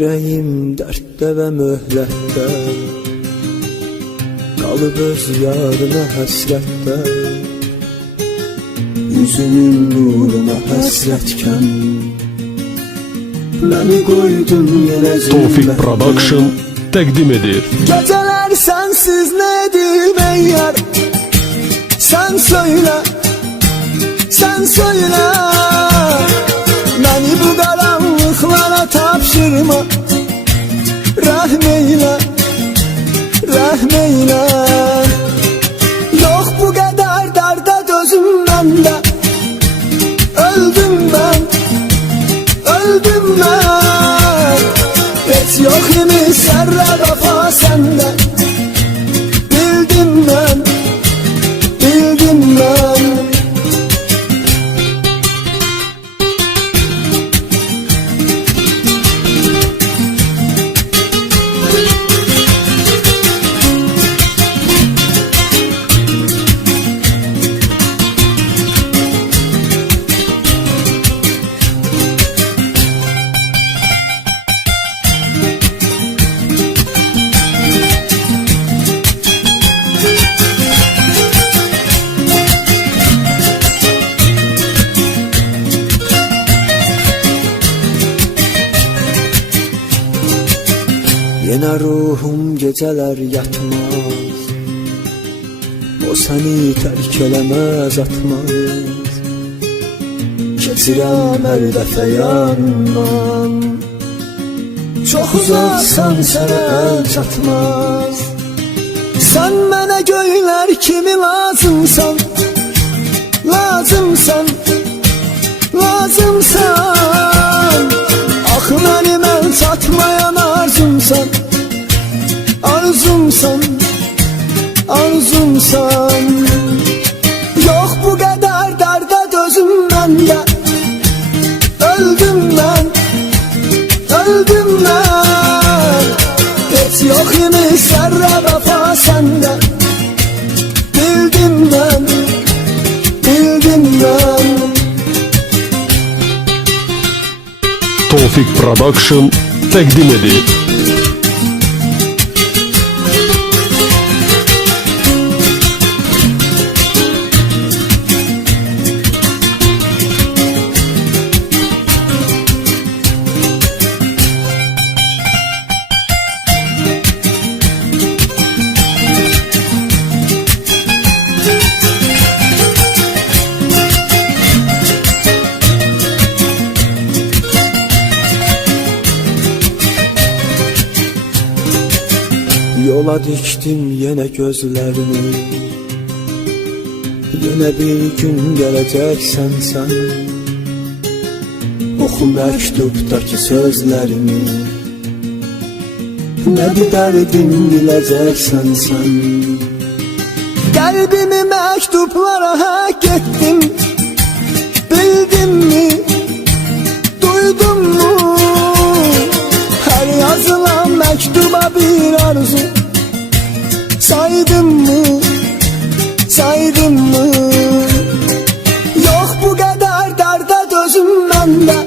Yüreğim dertte ve möhlette, kalıp öz yarına həsrətdə, yüzünün nuruna həsrətken beni koydun yenə zülmətdə. Tofik Production təqdim edir. Geceler sensiz nedir ey yar? Sen söyle, sen söyle. Beni bu karanlıklara tapşırma. Rahm eyle, rahm eyle. Yok bu kadar darda dözüm bende. Öldüm ben, öldüm ben. Hiç yok imiş serre vefa sende. Bildim ben, bildim ben. Yine ruhum geceler yatmaz, o seni terk eləməz atmaz. Keçirəm hər dəfə yandan, çox uzaqsan sənə əl çatmaz. Sen mənə göylər kimi lazımsan, lazımsan, lazımsan. Axı mənim əl çatmayan arzumsan, arzumsan, arzumsan. Yok bu kadar darda dözüm bende. Öldüm ben, öldüm ben. Hiç yok imiş serre vefa sende. Bildim ben, bildim ben. Tofik Production təqdim edir. Yola diktim yine gözlerimi, yine bir gün geleceksen sen. Oku mektuptaki sözlerimi, ne bir derdim bileceksen sen. Kalbimi mektuplara hak ettim, bildin mi, duydun mu? Her yazılan mektuba bir arzu, saydın mı, saydın mı? Yok bu kadar darda dözüm bende.